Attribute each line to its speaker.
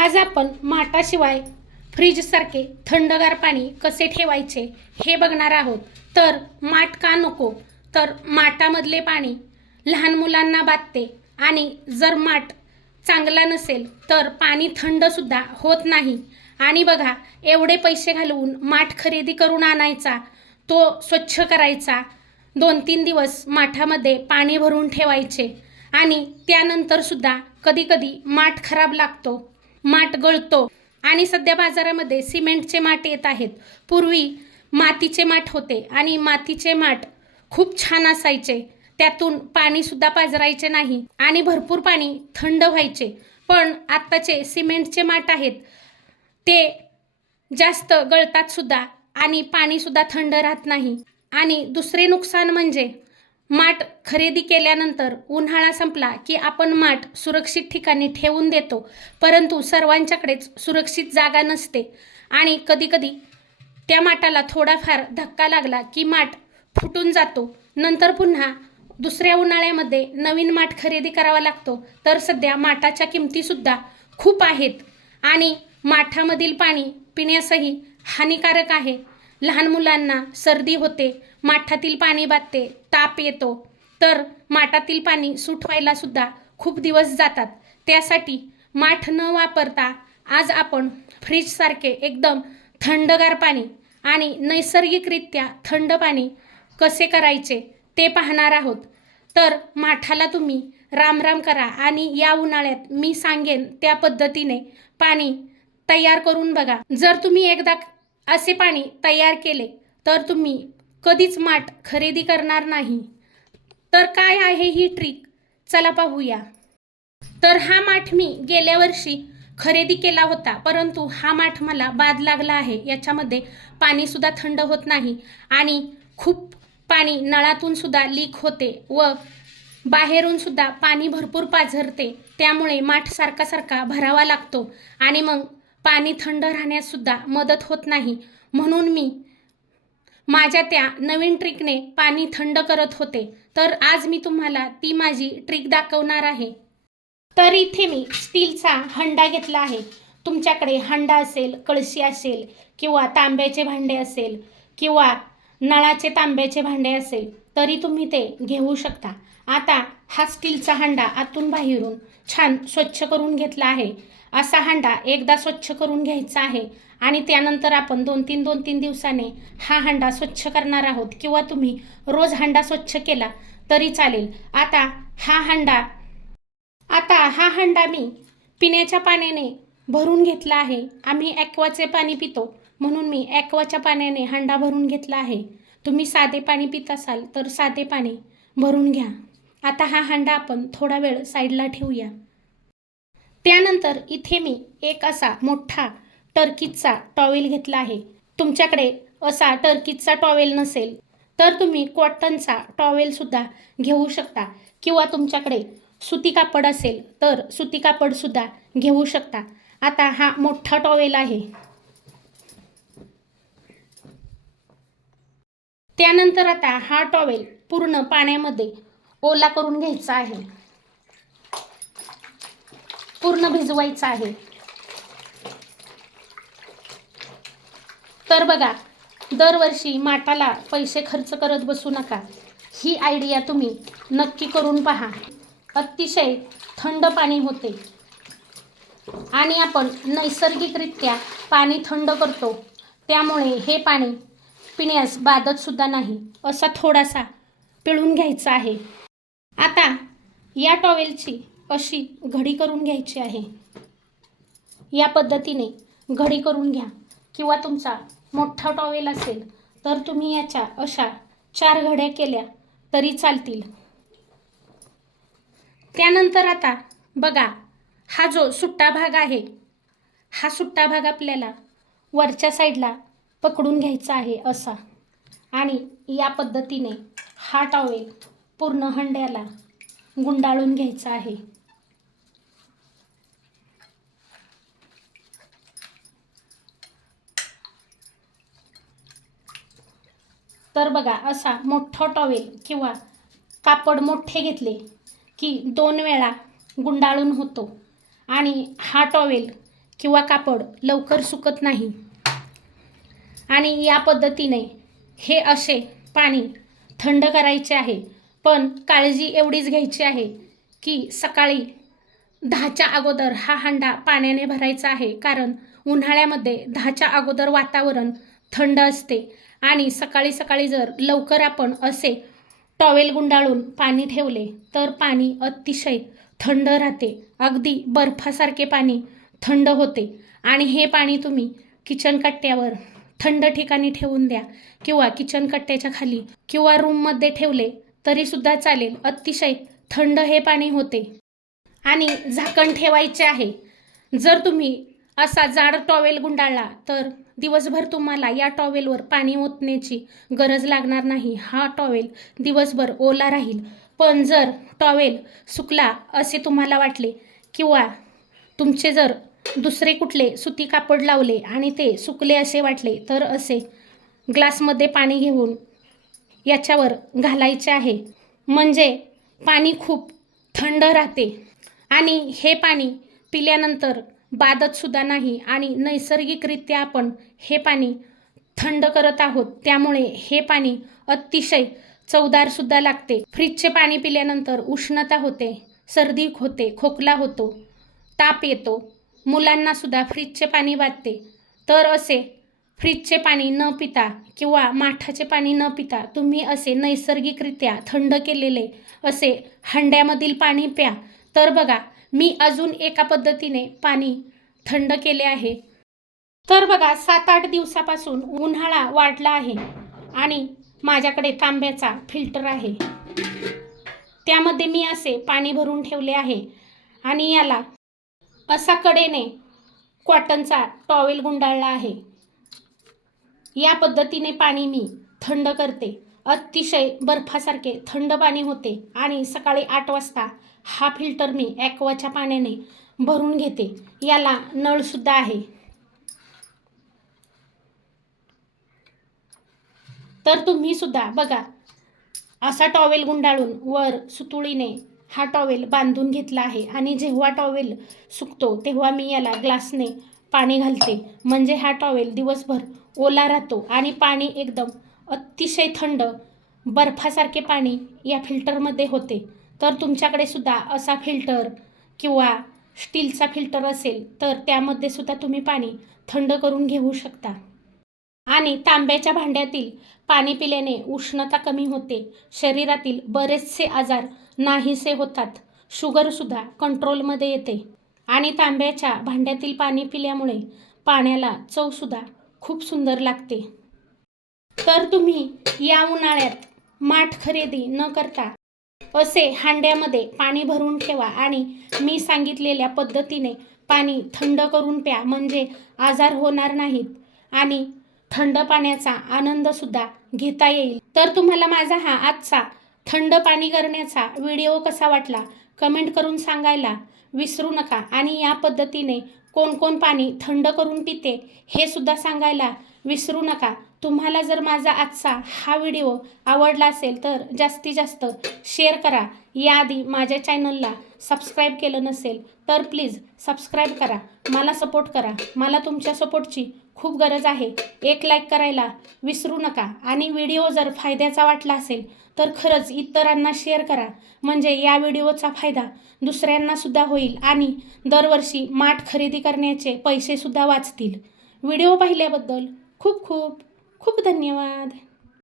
Speaker 1: आज आपण माठाशिवाय फ्रीजसारखे थंडगार पाणी कसे ठेवायचे हे बघणार आहोत. तर माठ का नको? तर माठामधले पाणी लहान मुलांना बाधते आणि जर माठ चांगला नसेल तर पाणी थंडसुद्धा होत नाही. आणि बघा एवढे पैसे घालवून माठ खरेदी करून आणायचा तो स्वच्छ करायचा. दोन तीन दिवस माठामध्ये पाणी भरून ठेवायचे. आणि त्यानंतरसुद्धा कधीकधी माठ खराब लागतो. माठ गळतो. आणि सध्या बाजारामध्ये सिमेंटचे माठ येत आहेत. पूर्वी मातीचे माठ होते आणि मातीचे माठ खूप छान असायचे. त्यातून पाणीसुद्धा पाजरायचे नाही आणि भरपूर पाणी थंड व्हायचे. पण आत्ताचे सिमेंटचे माठ आहेत. ते जास्त गळतात सुद्धा आणि पाणीसुद्धा थंड राहत नाही. आणि दुसरे नुकसान म्हणजे माठ खरेदी केल्यानंतर उन्हाळा संपला की आपण माठ सुरक्षित ठिकाणी ठेवून देतो परंतु सर्वांच्याकडेच सुरक्षित जागा नसते. आणि कधीकधी त्या माठाला थोडाफार धक्का लागला की माठ फुटून जातो. नंतर पुन्हा दुसऱ्या उन्हाळ्यामध्ये नवीन माठ खरेदी करावा लागतो. तर सध्या माठाच्या किमतीसुद्धा खूप आहेत आणि माठामधील पाणी पिण्यासही हानिकारक आहे. लहान मुलांना सर्दी होते माठातील पाणी बाधते ताप येतो. तर माठातील पाणी सुटवायला सुद्धा खूप दिवस जातात. त्यासाठी माठ न वापरता आज आपण फ्रीजसारखे एकदम थंडगार पाणी आणि नैसर्गिकरित्या थंड पाणी कसे करायचे ते पाहणार आहोत. तर माठाला तुम्ही रामराम करा आणि या उन्हाळ्यात मी सांगेन त्या पद्धतीने पाणी तयार करून बघा. जर तुम्ही एकदा असे पाणी तयार केले तर तुम्ही कधीच माठ खरेदी करणार नाही. तर काय आहे ही ट्रिक चला पाहूया. तर हा माठ मी गेल्या वर्षी खरेदी केला होता परंतु हा माठ मला बाद लागला आहे. याच्यामध्ये पाणीसुद्धा थंड होत नाही आणि खूप पाणी नळातून सुद्धा लीक होते व बाहेरून सुद्धा पाणी भरपूर पाझरते. त्यामुळे माठ सारखा सारखा भरावा लागतो आणि मग पाणी थंड राहण्याससुद्धा मदत होत नाही. म्हणून मी माझ्या त्या नवीन ट्रिकने पाणी थंड करत होते. तर आज मी तुम्हाला ती माझी ट्रिक दाखवणार आहे. तर इथे मी स्टीलचा हंडा घेतला आहे. तुमच्याकडे हंडा असेल कळशी असेल किंवा तांब्याचे भांडे असेल किंवा नळाचे तांब्याचे भांडे असेल तरी तुम्ही ते घेऊ शकता. आता हा स्टीलचा हंडा आतून बाहेरून छान स्वच्छ करून घेतला आहे. असा हांडा एकदा स्वच्छ करून घ्यायचा आहे आणि त्यानंतर आपण दोन तीन दोन तीन दिवसाने हा हांडा स्वच्छ करणार आहोत किंवा तुम्ही रोज हांडा स्वच्छ केला तरी चालेल. आता हा हांडा आता हा हांडा मी पिण्याच्या पाण्याने भरून घेतला आहे. आम्ही ॲक्वाचे पाणी पितो म्हणून मी ॲक्वाच्या पाण्याने हांडा भरून घेतला आहे. तुम्ही साधे पाणी पित असाल तर साधे पाणी भरून घ्या. आता हा हांडा आपण थोडा वेळ साईडला ठेवूया. त्यानंतर इथे मी एक असा मोठा टर्कीजचा टॉवेल घेतला आहे. तुमच्याकडे असा टर्कीचा टॉवेल नसेल तर तुम्ही कॉटनचा टॉवेलसुद्धा घेऊ शकता किंवा तुमच्याकडे सुती कापड असेल तर सुती कापडसुद्धा घेऊ शकता. आता हा मोठा टॉवेल आहे. त्यानंतर आता हा टॉवेल पूर्ण पाण्यामध्ये ओला करून घ्यायचा आहे. पूर्ण भिजवायचं आहे. तर बघा दरवर्षी माटाला पैसे खर्च करत बसू नका. ही आयडिया तुम्ही नक्की करून पहा. अतिशय थंड पाणी होते. आणि आपण नैसर्गिकरित्या पाणी थंड करतो. त्यामुळे हे पाणी पिण्यास बाधतसुद्धा नाही असा थोडासा पिळून घ्यायचा आहे. आता या टॉवेलची अशी घडी करून घ्यायची आहे? या पद्धतीने घडी करून घ्या. किंवा तुमचा मोठा टॉवेल असेल तर तुम्ही याच्या अशा चार घड्या केल्या तरी चालतील. त्यानंतर आता बघा हा जो सुट्टा भाग आहे हा सुट्टा भाग आपल्याला वरच्या साईडला पकडून घ्यायचा आहे असा. आणि या पद्धतीने हा टॉवेल पूर्ण हंड्याला गुंडाळून घ्यायचा आहे. तर बघा असा मोठा टॉवेल किंवा कापड मोठे घेतले की दोन वेळा गुंडाळून होतो. आणि हा टॉवेल किंवा कापड लवकर सुकत नाही. आणि या पद्धतीने हे असे पाणी थंड करायचे आहे. पण काळजी एवढीच घ्यायची आहे की सकाळी दहाच्या अगोदर हा हांडा पाण्याने भरायचा आहे. कारण उन्हाळ्यामध्ये दहाच्या अगोदर वातावरण थंड असते आणि सकाळी सकाळी जर लवकर आपण असे टॉवेल गुंडाळून पाणी ठेवले तर पाणी अतिशय थंड राहते. अगदी बर्फासारखे पाणी थंड होते. आणि हे पाणी तुम्ही किचन कट्ट्यावर थंड ठिकाणी ठेवून द्या किंवा किचन कट्ट्याच्या खाली किंवा रूममध्ये ठेवले तरीसुद्धा चालेल. अतिशय थंड हे पाणी होते. आणि झाकण ठेवायचे आहे. जर तुम्ही असा जाड टॉवेल गुंडाळला तर दिवसभर तुम्हाला या टॉवेलवर पाणी ओतण्याची गरज लागणार नाही. हा टॉवेल दिवसभर ओला राहील. पण जर टॉवेल सुकला असे तुम्हाला वाटले किंवा तुमचे जर दुसरे कुठले सुती कापड लावले आणि ते सुकले असे वाटले तर असे ग्लासमध्ये पाणी घेऊन याच्यावर घालायचे आहे. म्हणजे पाणी खूप थंड राहते. आणि हे पाणी पिल्यानंतर बादतसुद्धा नाही आणि नैसर्गिकरित्या आपण हे पाणी थंड करत आहोत त्यामुळे हे पाणी अतिशय चवदारसुद्धा लागते. फ्रीजचे पाणी पिल्यानंतर उष्णता होते सर्दी होते खोकला होतो ताप येतो मुलांनासुद्धा फ्रीजचे पाणी वाटते. तर असे फ्रीजचे पाणी न पिता किंवा माठाचे पाणी न पिता तुम्ही असे नैसर्गिकरित्या थंड केलेले असे हंड्यामधील पाणी प्या. तर बघा मी अजून एका पद्धतीने पाणी थंड केले आहे. तर बघा सात आठ दिवसापासून उन्हाळा वाढला आहे आणि माझ्याकडे तांब्याचा फिल्टर आहे. त्यामध्ये मी असे पाणी भरून ठेवले आहे आणि याला असा कडेने कॉटनचा टॉवेल गुंडाळला आहे. या पद्धतीने पाणी मी थंड करते. अतिशय बर्फासारखे थंड पाणी होते आणि सकाळी आठ वाजता हा फिल्टर मी ॲक्वाच्या पाण्याने भरून घेते. याला नळसुद्धा आहे. तर तुम्ही सुद्धा बघा असा टॉवेल गुंडाळून वर सुतुळीने हा टॉवेल बांधून घेतला आहे आणि जेव्हा टॉवेल सुकतो तेव्हा मी याला ग्लासने पाणी घालते. म्हणजे हा टॉवेल दिवसभर ओला राहतो आणि पाणी एकदम अतिशय थंड बर्फासारखे पाणी या फिल्टरमध्ये होते. तर तुमच्याकडे सुद्धा असा फिल्टर किंवा स्टीलचा फिल्टर असेल तर त्यामध्ये सुद्धा तुम्ही पाणी थंड करून घेऊ शकता. आणि तांब्याच्या भांड्यातील पाणी पिल्याने उष्णता कमी होते. शरीरातील बरेचसे आजार नाहीसे होतात. शुगरसुद्धा कंट्रोलमध्ये येते. आणि तांब्याच्या भांड्यातील पाणी पिल्यामुळे पाण्याला चवसुद्धा खूप सुंदर लागते. तर तुम्ही या उन्हाळ्यात माठ खरेदी न करता असे हांड्यामध्ये पाणी भरून ठेवा आणि मी सांगितलेल्या पद्धतीने पाणी थंड करून प्या म्हणजे आजार होणार नाहीत आणि थंड पाण्याचा आनंदसुद्धा घेता येईल. तर तुम्हाला माझा हा आजचा थंड पाणी करण्याचा व्हिडिओ कसा वाटला? कमेंट करून सांगायला विसरू नका आणि या पद्धतीने कोण कोण पाणी थंड करून पिते हे सुद्धा सांगायला विसरू नका. तुम्हाला जर माझा आजचा हा व्हिडिओ आवडला असेल तर जास्तीत जास्त शेअर करा. याआधी माझ्या चॅनलला सबस्क्राईब केलं नसेल तर प्लीज सबस्क्राईब करा. मला सपोर्ट करा. मला तुमच्या सपोर्टची खूप गरज आहे. एक लाईक करायला विसरू नका. आणि व्हिडिओ जर फायद्याचा वाटला असेल तर खरंच इतरांना शेअर करा. म्हणजे या व्हिडिओचा फायदा दुसऱ्यांनासुद्धा होईल आणि दरवर्षी माठ खरेदी करण्याचे पैसेसुद्धा वाचतील. व्हिडिओ पाहिल्याबद्दल खूप खूप खूप धन्यवाद.